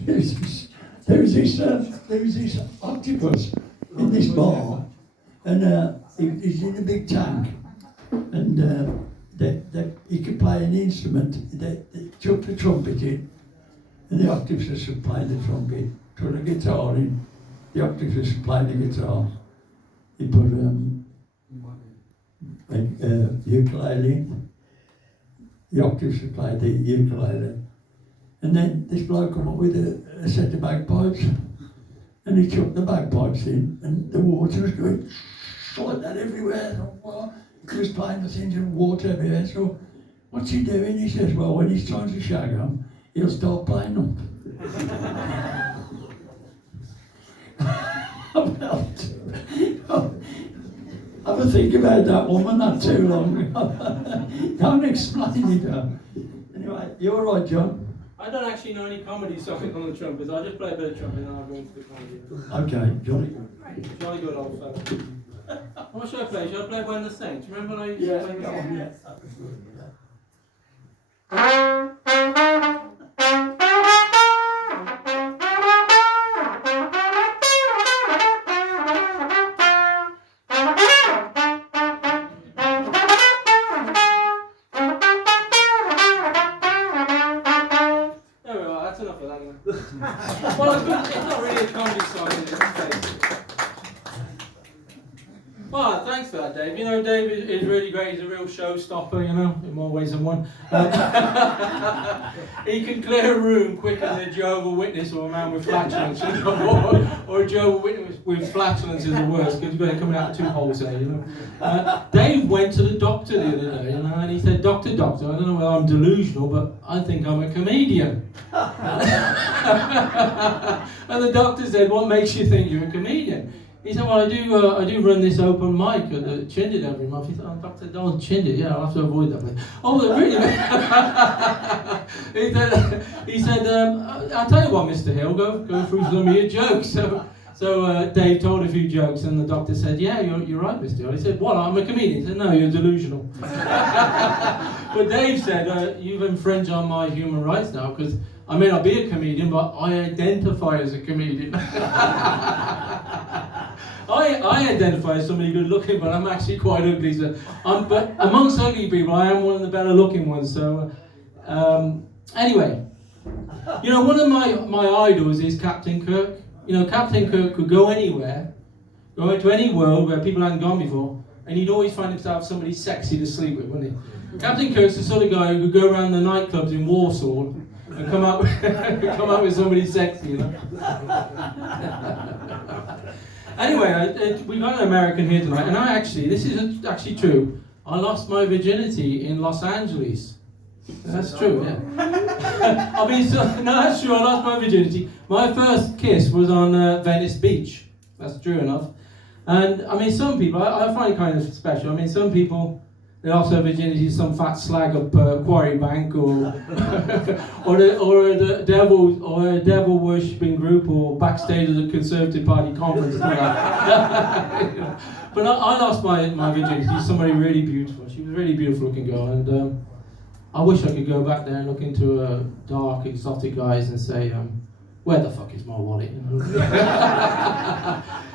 there was this octopus in this bar, and he's in a big tank, and he could play an instrument. They took the trumpet in, and the octopus would play the trumpet. Put a guitar in, the octopus would play the guitar. He put ukulele in. The octopus would play the ukulele. And then this bloke come up with a set of bagpipes, and he chucked the bagpipes in, and the water was going like that everywhere. He was playing the things and water everywhere. So what's he doing? He says, well, when he's trying to shag them, he'll start playing them. Have a think about that woman, not too long. Don't explain it. Anyway, you all right, John? I don't actually know any comedy songs on the trumpet. I'll just play a bit of trumpet and then I'll go into the comedy. Okay, Johnny. Jolly good old fella. What should I play? Should I play When the Saints? Remember when I used to play the Saints? Yes, that was good. Well, it's not really a comedy song in this case. Well, thanks for that, Dave. You know, Dave is really great. He's a real showstopper, you know, in more ways than one. He can clear a room quicker than a Jehovah's Witness or a man with flatulence, you know, or a Jehovah's Witness with flatulence is the worst, because you're coming out of two holes there, you know. Dave went to the doctor the other day, you know, and he said, Doctor, I don't know whether I'm delusional, but I think I'm a comedian. And the doctor said, what makes you think you're a comedian? He said, well, I do run this open mic at the Chindit every month. He said, oh, Dr. Don Chindit, yeah, I'll have to avoid that place. Oh, really? he said, I'll tell you what, Mr. Hill, go through some of your jokes. So Dave told a few jokes, and the doctor said, yeah, you're right, Mr. Hill. He said, what, I'm a comedian? He said, no, you're delusional. But Dave said, you've infringed on my human rights now, because I may not be a comedian, but I identify as a comedian. I identify as somebody good looking, but I'm actually quite ugly. So but amongst ugly people, I am one of the better looking ones. So anyway, you know, one of my idols is Captain Kirk. You know, Captain Kirk could go anywhere, go into any world where people hadn't gone before, and he'd always find himself somebody sexy to sleep with, wouldn't he? Captain Kirk's the sort of guy who could go around the nightclubs in Warsaw and come out with somebody sexy, you know. Anyway, we got an American here tonight, and this is actually true. I lost my virginity in Los Angeles. That's true, yeah. I mean, no, that's true. I lost my virginity. My first kiss was on Venice Beach. That's true enough. And I mean, some people, I find it kind of special. I mean, some people, they lost their virginity to some fat slag up Quarry Bank, or the devil worshipping group, or backstage at the Conservative Party conference. But I lost my virginity to somebody really beautiful. She was a really beautiful looking girl, and I wish I could go back there and look into dark, exotic eyes and say, where the fuck is my wallet?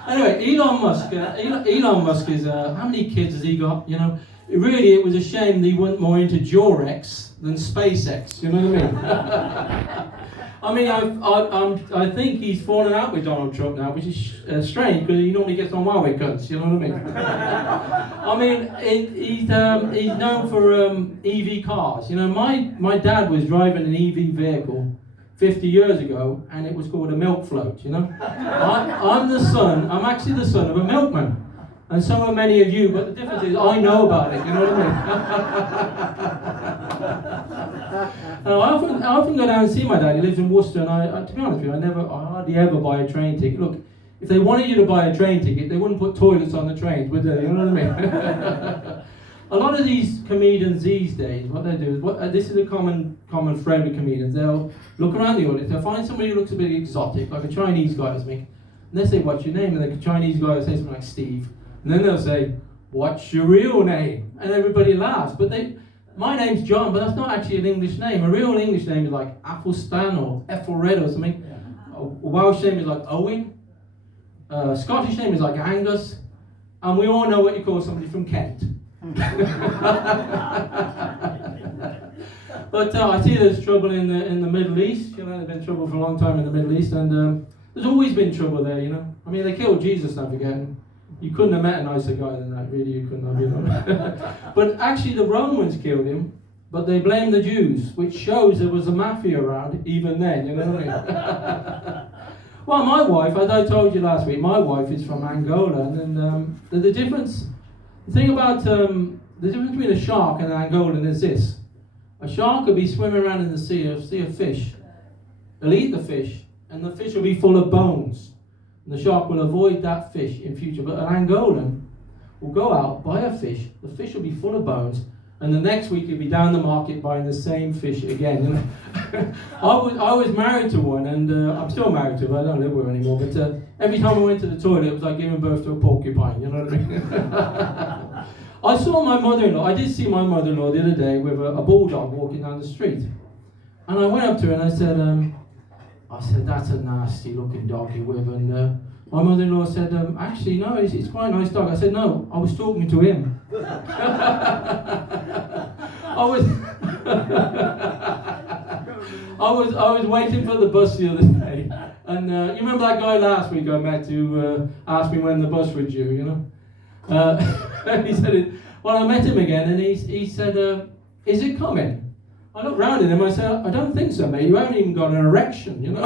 Anyway, Elon Musk is, how many kids has he got? You know, really, it was a shame that he went more into Jorex than SpaceX. You know what I mean? I mean, I think he's fallen out with Donald Trump now, which is strange, because he normally gets on well with cunts. You know what I mean? I mean, he's known for EV cars. You know, my dad was driving an EV vehicle 50 years ago, and it was called a milk float. You know, I'm actually the son of a milkman. And so are many of you, but the difference is I know about it, you know what I mean? And I often go down and see my dad. He lives in Worcester, and I to be honest with you, I hardly ever buy a train ticket. Look, if they wanted you to buy a train ticket, they wouldn't put toilets on the trains, would they? You know what I mean? A lot of these comedians these days, what they do is, this is a common thread with comedians. They'll look around the audience, they'll find somebody who looks a bit exotic, like a Chinese guy or something, and they say, what's your name? And the Chinese guy will say something like Steve. And then they'll say, what's your real name? And everybody laughs. But My name's John, but that's not actually an English name. A real English name is like Athelstan or Ethelred or something. A Welsh name is like Owen. Scottish name is like Angus. And we all know what you call somebody from Kent. But I see there's trouble in the Middle East. You know, there's been trouble for a long time in the Middle East, and there's always been trouble there. You know, I mean, they killed Jesus. Don't forget. You couldn't have met a nicer guy than that. Really, you couldn't have. You know. But actually, the Romans killed him, but they blamed the Jews, which shows there was a mafia around even then. You know what I mean? Well, my wife, as I told you last week, my wife is from Angola, and the thing about the difference between a shark and an Angolan is this. A shark could be swimming around in the sea of fish. They'll eat the fish, and the fish will be full of bones. And the shark will avoid that fish in future. But an Angolan will go out, buy a fish, the fish will be full of bones, and the next week he'll be down the market buying the same fish again. You know? I was married to one, and I'm still married to her. I don't live with her anymore. But every time I went to the toilet, it was like giving birth to a porcupine. You know what I mean? I saw my mother-in-law. I did see my mother-in-law the other day with a bulldog walking down the street, and I went up to her and I said, "That's a nasty-looking dog you're with." And my mother-in-law said, "Actually, no, it's quite a nice dog." I said, "No, I was talking to him." I was waiting for the bus the other day, and you remember that guy last week I met who asked me when the bus was due, you know? He said, well, I met him again, and he said, "Is it coming?" I looked round at him, I said, "I don't think so, mate, you haven't even got an erection, you know?"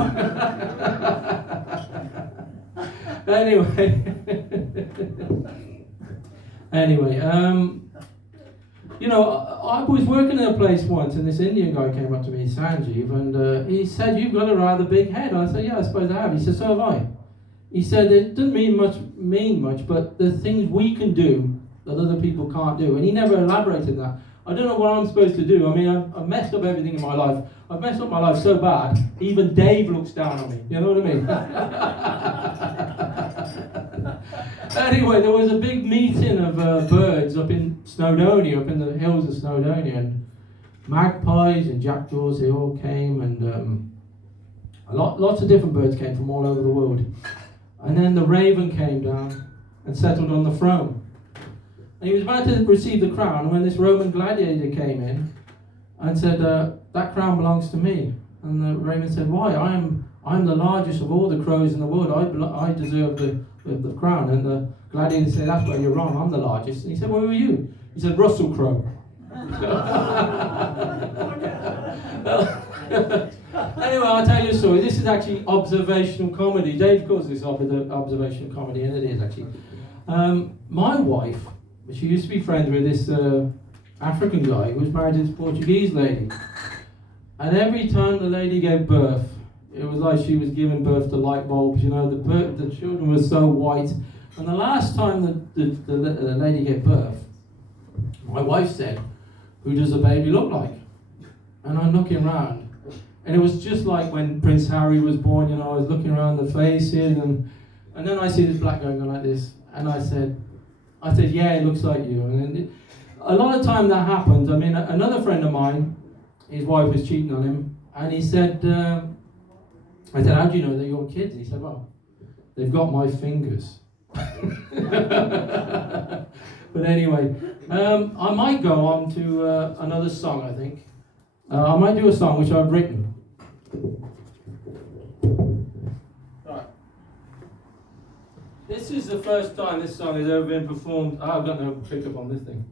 Anyway, you know, I was working in a place once, and this Indian guy came up to me, Sanjeev, and he said, "You've got a rather big head." I said, "Yeah, I suppose I have." He said, "So have I." He said, "It doesn't mean much, but the things we can do that other people can't do." And he never elaborated that. I don't know what I'm supposed to do. I mean, I've messed up everything in my life. I've messed up my life so bad, even Dave looks down on me. You know what I mean? Anyway, there was a big meeting of birds up in Snowdonia, up in the hills of Snowdonia, and magpies and jackdaws, they all came, and lots of different birds came from all over the world. And then the raven came down and settled on the throne. And he was about to receive the crown, and when this Roman gladiator came in and said, "That crown belongs to me." And the raven said, "Why? I'm the largest of all the crows in the world. I deserve the crown." And the gladiator said, "That's where you're wrong. I'm the largest." And he said, "Where were you?" He said, "Russell Crowe." Anyway, I'll tell you a story. This is actually observational comedy. Dave calls this observational comedy, and it is actually. My wife, she used to be friends with this African guy who was married to this Portuguese lady. And every time the lady gave birth, it was like she was giving birth to light bulbs. You know, the children were so white. And the last time the lady gave birth, my wife said, "Who does the baby look like?" And I'm looking around. And it was just like when Prince Harry was born, you know, I was looking around the faces, and then I see this black guy going like this, and I said, "Yeah, it looks like you." And a lot of time that happens. I mean, another friend of mine, his wife was cheating on him, and he said, I said, "How do you know they're your kids?" He said, "Well, they've got my fingers." But anyway, I might go on to another song, I think. I might do a song which I've written. Right. This is the first time this song has ever been performed. Oh, I've got no pickup on this thing.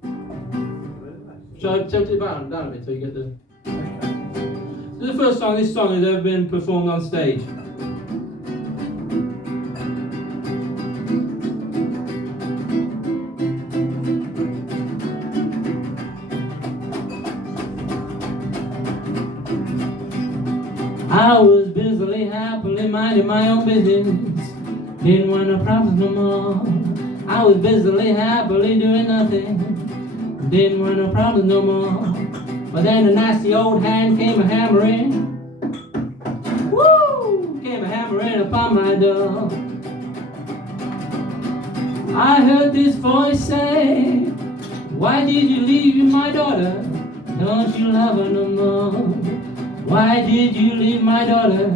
Shall I tilt it down a bit so you get the... This is the first time this song has ever been performed on stage. I was busily, happily minding my own business. Didn't want no problems no more. I was busily, happily doing nothing. Didn't want no problems no more. But then a nasty old hand came a-hammering. Woo! Came a-hammering upon my door. I heard this voice say, "Why did you leave my daughter? Don't you love her no more? Why did you leave my daughter?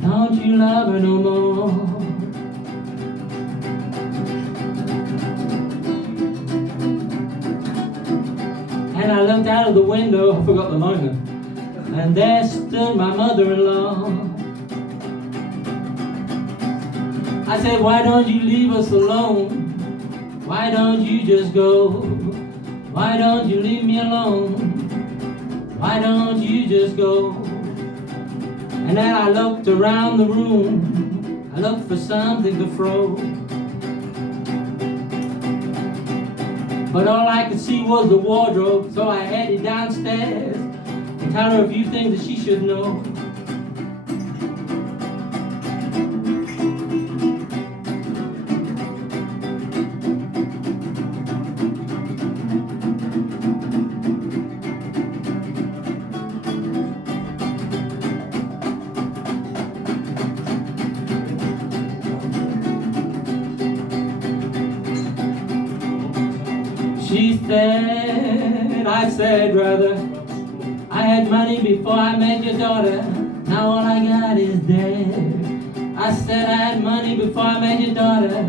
Don't you love her no more? And I looked out of the window, I forgot the liner, and there stood my mother-in-law. I said, why don't you leave us alone? Why don't you just go? Why don't you leave me alone? Why don't you just go? And then I looked around the room, I looked for something to throw. But all I could see was the wardrobe, so I headed downstairs and tell her a few things that she should know. She said, I said, brother, I had money before I met your daughter. Now all I got is dead. I said I had money before I met your daughter.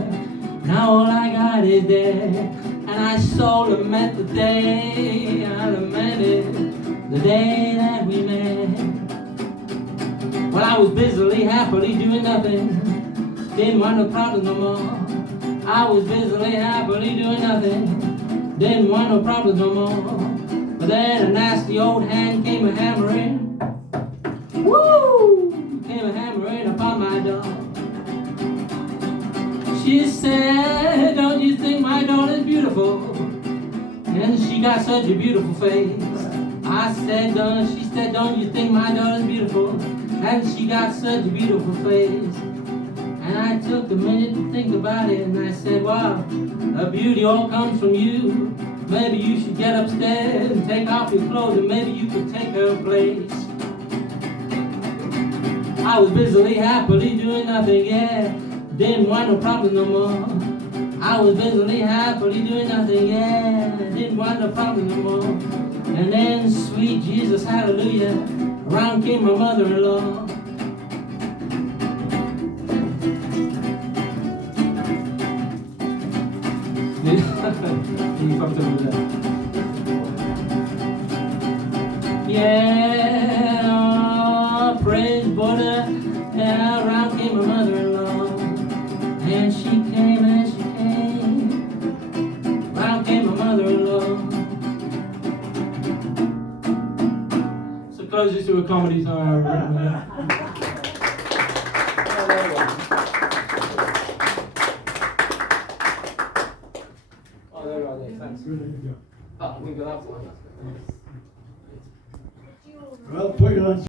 Now all I got is dead. And I so lament the day, I lamented the day that we met. Well, I was busily, happily doing nothing. Didn't want no problem no more. I was busily, happily doing nothing. Didn't want no problems no more. But then a nasty old hand came a hammering. Woo! Came a hammering upon my door. She said, don't you think my daughter's beautiful? And she got such a beautiful face. I said, she said, don't you think my daughter's beautiful? And she got such a beautiful face. And I took a minute to think about it, and I said, wow, her beauty all comes from you. Maybe you should get upstairs and take off your clothes, and maybe you could take her place. I was busily, happily doing nothing, yeah. Didn't want no problem no more. I was busily, happily doing nothing, yeah. Didn't want no problem no more. And then, sweet Jesus, hallelujah, around came my mother-in-law. Yeah, oh, praise Buddha, yeah, around came my mother-in-law. And she came and she came, around came my mother-in-law. So close this to a comedy song. Thanks. Oh, we got that one. Well, put it on.